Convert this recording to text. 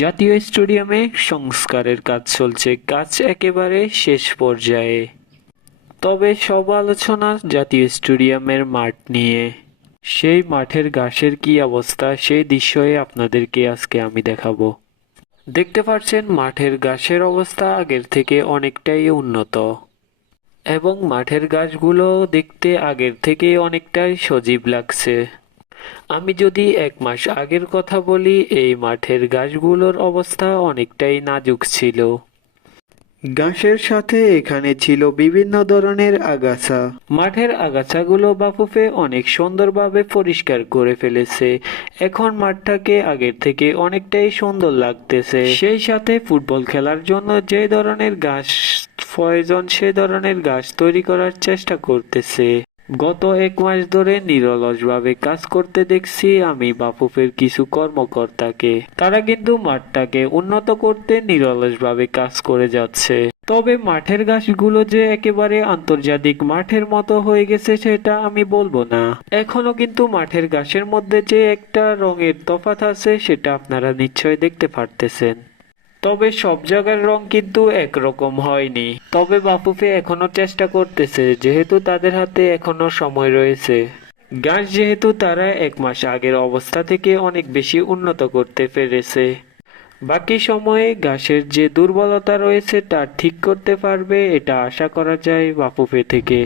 জাতীয় স্টেডিয়ামে সংস্কারের কাজ চলছে, কাজ একেবারে শেষ পর্যায়ে। তবে সব আলোচনা জাতীয় স্টেডিয়ামের মাঠ নিয়ে। সেই মাঠের ঘাসের কি অবস্থা সেই দৃশ্যই আপনাদেরকে আজকে আমি দেখাবো। দেখতে পাচ্ছেন মাঠের ঘাসের অবস্থা আগের থেকে অনেকটাই উন্নত এবং মাঠের ঘাসগুলো দেখতে আগের থেকে অনেকটাই সজীব লাগছে। আমি যদি 1 মাস আগের কথা বলি, এই মাঠের ঘাসগুলোর অবস্থা অনেকটাই নাজুক ছিল। ঘাসের সাথে এখানে ছিল বিভিন্ন ধরনের আগাছা। মাঠের আগাছাগুলো বাফুফে অনেক সুন্দরভাবে পরিষ্কার করে ফেলেছে। এখন মাঠটাকে আগের থেকে অনেকটাই সুন্দর লাগতেছে। সেই সাথে ফুটবল খেলার জন্য যে ধরনের ঘাস প্রয়োজন সে ধরনের ঘাস তৈরি করার চেষ্টা করতেছে। গত 1 মাস ধরে নিরলসভাবে কাজ করতে দেখছি আমি বাফুফের কিছু কর্মকর্তাকে। তারা কিন্তু মাঠটাকে উন্নত করতে নিরলসভাবে কাজ করে যাচ্ছে। তবে মাঠের ঘাসগুলো যে একেবারে আন্তর্জাতিক মাঠের মতো হয়ে গেছে সেটা আমি বলবো না। এখনো কিন্তু মাঠের ঘাসের মধ্যে যে একটা রঙের তফাৎ আছে সেটা আপনারা নিশ্চয়ই দেখতে পারতেছেন। তবে সব জায়গার রং কিন্তু একরকম হয়নি। তবে বাফুফে এখনো চেষ্টা করতেছে, যেহেতু তাদের হাতে এখনো সময় রয়েছে। ঘাস যেহেতু তারা 1 মাস আগের অবস্থা থেকে অনেক বেশি উন্নত করতে পেরেছে। বাকি সময়ে ঘাসের যে দুর্বলতা রয়েছে তা ঠিক করতে পারবে, এটা আশা করা যায় বাফুফে থেকে।